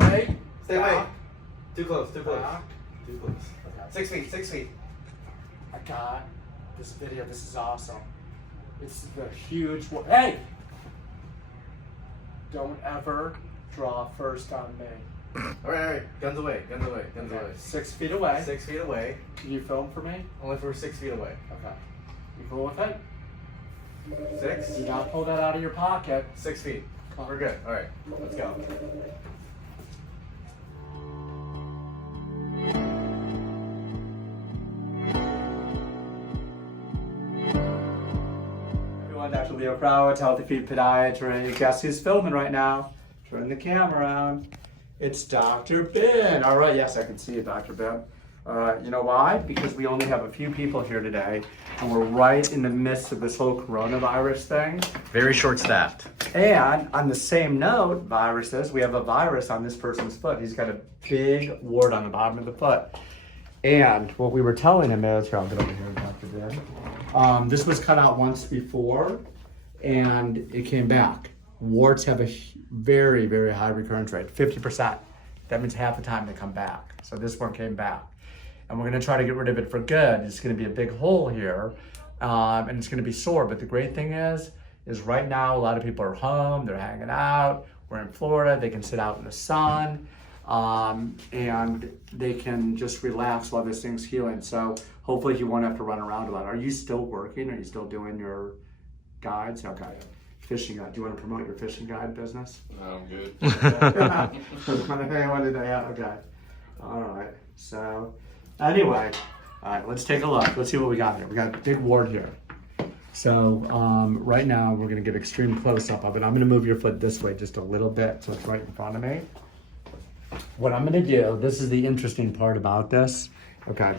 Wait. Stay away. Too close, too close. Too close. Okay. 6 feet, 6 feet. I got this video. This is awesome. It's the huge one. Hey! Don't ever draw first on me. Alright. Guns away, guns away, guns away. 6 feet away. 6 feet away. Can you film for me? Only if we're 6 feet away. Okay. You cool with it? 6? Do not pull that out of your pocket. 6 feet. Come on. We're good. Alright, let's go. Everyone, Dr. Leo Crowett, Healthy Feet Podiatry. Guess who's filming right now? Turn the camera on. It's Dr. Ben. All right, yes, I can see you, Dr. Ben. You know why? Because we only have a few people here today, and we're right in the midst of this whole coronavirus thing. Very short staffed. And on the same note, viruses, we have a virus on this person's foot. He's got a big wart on the bottom of the foot. And what we were telling him is, here, I'll get over here, Dr. Ben. This was cut out once before, and it came back. Warts have a very, very high recurrence rate, 50%. That means half the time they come back. So this one came back. And we're gonna try to get rid of it for good. It's gonna be a big hole here, and it's gonna be sore. But the great thing is right now a lot of people are home, they're hanging out. We're in Florida, they can sit out in the sun, and they can just relax while this thing's healing. So hopefully he won't have to run around a lot. Are you still working? Are you still doing your guides? Okay. Fishing guide. Do you want to promote your fishing guide business? No, I'm good. Okay. All right. So, anyway, all right. Let's take a look. Let's see what we got here. We got a big wart here. So, right now we're gonna get extreme close up of it. I'm gonna move your foot this way just a little bit, so it's right in front of me. What I'm gonna do. This is the interesting part about this. Okay.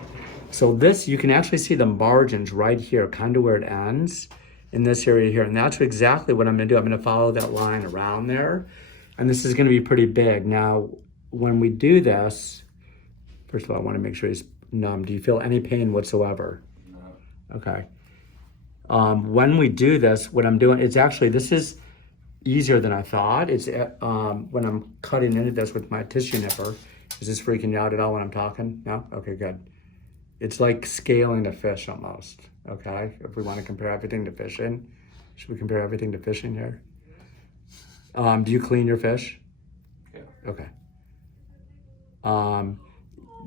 So this, you can actually see the margins right here, kind of where it ends. In this area here, and that's exactly what I'm gonna do. I'm gonna follow that line around there, and this is gonna be pretty big. Now, when we do this, first of all, I wanna make sure he's numb. Do you feel any pain whatsoever? No. Okay. When we do this, what I'm doing, it's actually, this is easier than I thought. It's when I'm cutting into this with my tissue nipper. Is this freaking you out at all when I'm talking? No? Okay, good. It's like scaling a fish almost, okay? If we want to compare everything to fishing, should we compare everything to fishing here? Do you clean your fish? Yeah. Okay.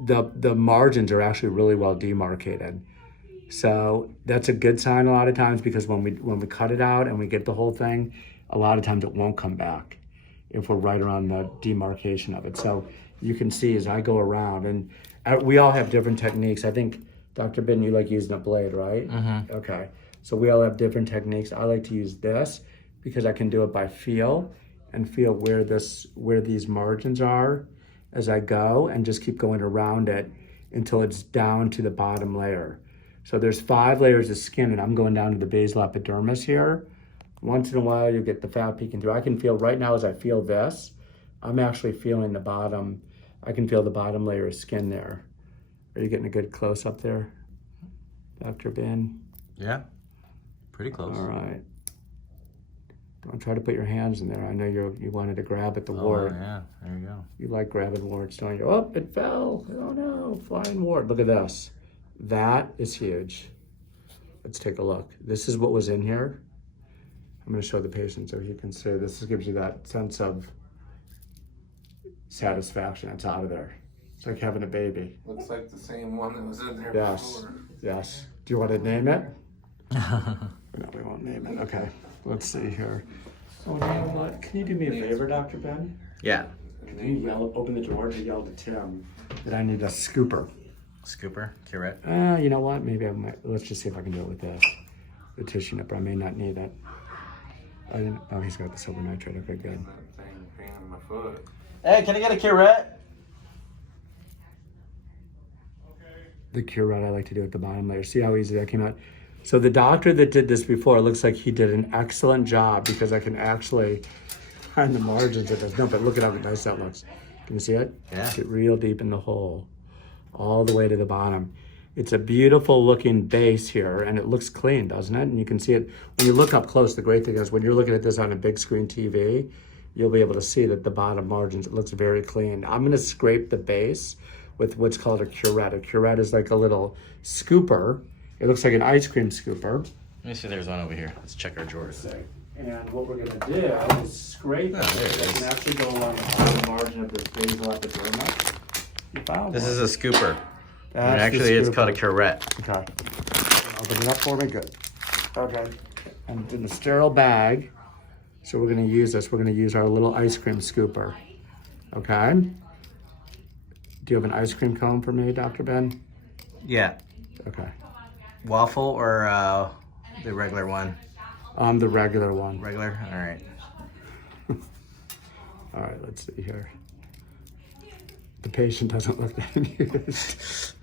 The margins are actually really well demarcated. So that's a good sign a lot of times, because when we cut it out and we get the whole thing, a lot of times it won't come back if we're right around the demarcation of it. So you can see as I go around, and we all have different techniques. I think, Dr. Ben, you like using a blade, right? Mm-hmm. Okay. So we all have different techniques. I like to use this because I can do it by feel and feel where these margins are as I go, and just keep going around it until it's down to the bottom layer. So there's 5 layers of skin, and I'm going down to the basal epidermis here. Once in a while, you get the fat peeking through. I can feel right now as I feel this, I'm actually feeling the bottom. I can feel the bottom layer of skin there. Are you getting a good close up there, Dr. Ben? Yeah, pretty close. All right. Don't try to put your hands in there. I know you wanted to grab at the wart. Yeah, there you go. You like grabbing warts, don't you? Oh, it fell. Oh no, flying wart. Look at this. That is huge. Let's take a look. This is what was in here. I'm going to show the patient so he can see. This gives you that sense of satisfaction. It's out of there. It's like having a baby. Looks like the same one that was in there Yes. before. Yes. Do you want to name it? No, we won't name it. Okay. Let's see here. Oh, you know what? Can you do me a favor, Dr. Ben? Yeah. Can you open the drawer to yell to Tim that I need a scooper? Scooper, curette. You know what? Maybe I might. Let's just see if I can do it with this. The tissue nipper. I may not need it. I didn't. Oh, he's got the silver nitrate. Okay, good. That thing pain in my foot. Hey, can I get a curette? The curette I like to do at the bottom layer. See how easy that came out? So the doctor that did this before, it looks like he did an excellent job, because I can actually find the margins of this. No, but look at how nice that looks. Can you see it? Yeah. Get real deep in the hole, all the way to the bottom. It's a beautiful looking base here, and it looks clean, doesn't it? And you can see it when you look up close. The great thing is when you're looking at this on a big screen TV, you'll be able to see that the bottom margins, it looks very clean. I'm gonna scrape the base with what's called a curette. A curette is like a little scooper. It looks like an ice cream scooper. Let me see, there's one over here. Let's check our drawers. And what we're gonna do is scrape it. there it It is. can actually go along the bottom margin of this basal epidermis. You found This one. is a scooper. That's And the actually, it's scooper. called a curette. Okay. Open it up for me. Good. Okay. And in a sterile bag. So we're gonna use this. We're gonna use our little ice cream scooper. Okay. Do you have an ice cream cone for me, Dr. Ben? Yeah. Okay. Waffle or the regular one? The regular one. Regular? All right. All right, let's see here. The patient doesn't look that amused.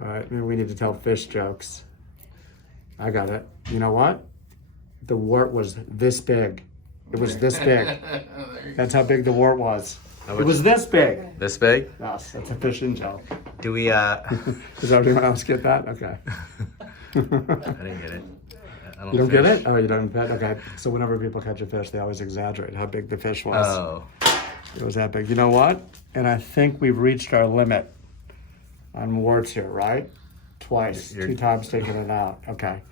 All right, maybe we need to tell fish jokes. I got it. You know what? The wart was this big. It was this big. That's how big the wart was. It was this big. This big? Yes, that's a fishing joke. Do we, Does everyone else get that? Okay. I didn't get it. I You don't get it? Oh, you don't get it? Okay. So whenever people catch a fish, they always exaggerate how big the fish was. Oh. It was that big. You know what? And I think we've reached our limit on warts here, right? Twice. You're- 2 times taking it out. Okay.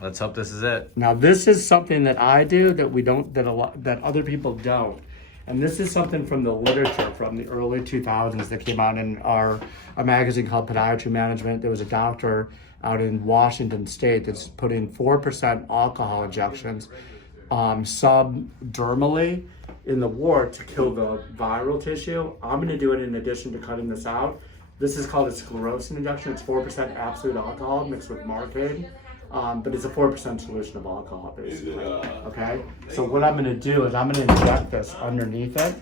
Let's hope this is it. Now this is something that I do that we don't, that other people don't. And this is something from the literature from the early 2000s that came out in a magazine called Podiatry Management. There was a doctor out in Washington State that's putting 4% alcohol injections subdermally in the wart to kill the viral tissue. I'm going to do it in addition to cutting this out. This is called a sclerosing injection. It's 4% absolute alcohol mixed with Marcaid. But it's a 4% solution of alcohol, basically. Okay? So what I'm gonna do is I'm gonna inject this underneath it.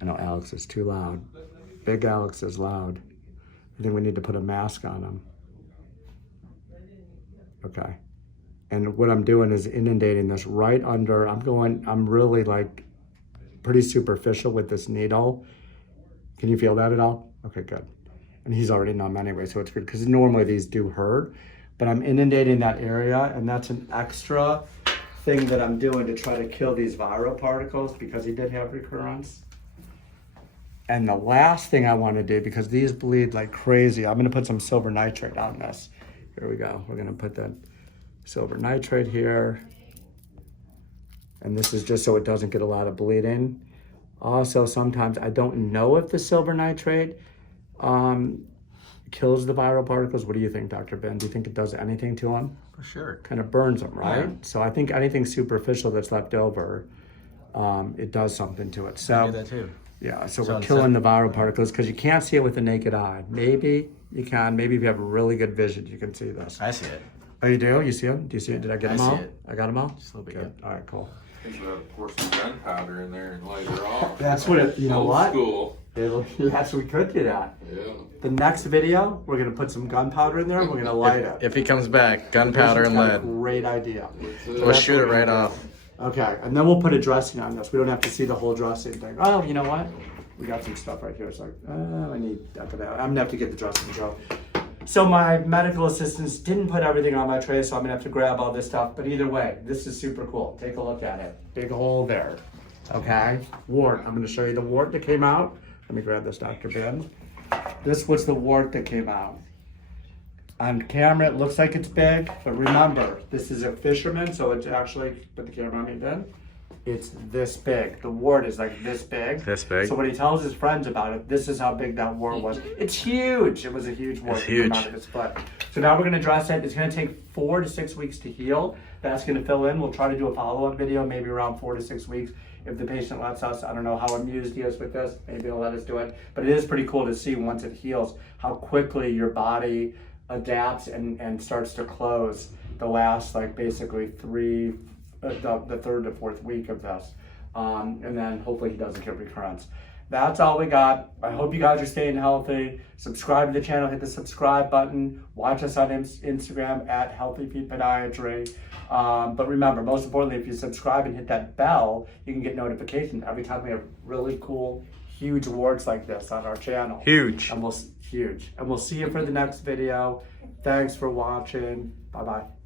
I know Alex is too loud. Big Alex is loud. I think we need to put a mask on him. Okay. And what I'm doing is inundating this right under, I'm really like pretty superficial with this needle. Can you feel that at all? Okay, good. And he's already numb anyway, so it's good, because normally these do hurt. But I'm inundating that area, and that's an extra thing that I'm doing to try to kill these viral particles because he did have recurrence. And the last thing I want to do, because these bleed like crazy, I'm going to put some silver nitrate on this. Here we go. We're going to put that silver nitrate here. And this is just so it doesn't get a lot of bleeding. Also, sometimes I don't know if the silver nitrate kills the viral particles. What do you think, Dr. Ben? Do you think it does anything to them? For sure. Kind of burns them, right? Yeah. So I think anything superficial that's left over, it does something to it. I So do that too. yeah, so So we're instead- killing the viral particles because you can't see it with the naked eye. Maybe you can. Maybe if you have really good vision, you can see this. I see it. Oh, you do? You see them? Do you see it? Did I get I them all? see it. I got them all? Just a little bit, Good. All right, cool. I think we'll pour some gunpowder in there and light her off. That's what it, you know Old what? School. Yes, we could do that. Yeah. The next video, we're going to put some gunpowder in there and we're going to light it. If he comes back, gunpowder and That's a lead. great idea. We'll shoot it right off. Okay, and then we'll put a dressing on this. We don't have to see the whole dressing thing. Oh, you know what? We got some stuff right here. It's like, I need, I'm gonna have to get the dressing, Joe. So my medical assistants didn't put everything on my tray, so I'm gonna have to grab all this stuff. But either way, this is super cool. Take a look at it. Big hole there. Okay, wart. I'm gonna show you the wart that came out. Let me grab this, Dr. Ben. This was the wart that came out. On camera, it looks like it's big, but remember, this is a fisherman, so it's actually, put the camera on me, Ben. It's this big. The wart is like this big. This big. So when he tells his friends about it, this is how big that wart was. It's huge. It was a huge wart. It's that came huge. out of his foot. So now we're gonna dress it. It's gonna take 4 to 6 weeks to heal. That's gonna fill in. We'll try to do a follow-up video, maybe around 4 to 6 weeks. If the patient lets us, I don't know how amused he is with this, maybe he'll let us do it. But it is pretty cool to see once it heals, how quickly your body adapts and starts to close the last, like basically the third to fourth week of this. And then hopefully he doesn't get recurrence. That's all we got. I hope you guys are staying healthy. Subscribe to the channel, hit the subscribe button. Watch us on Instagram at Healthy Feet Podiatry. But remember, most importantly, if you subscribe and hit that bell, you can get notifications every time we have really cool, huge awards like this on our channel. Huge. And we'll huge. And we'll see you for the next video. Thanks for watching. Bye-bye.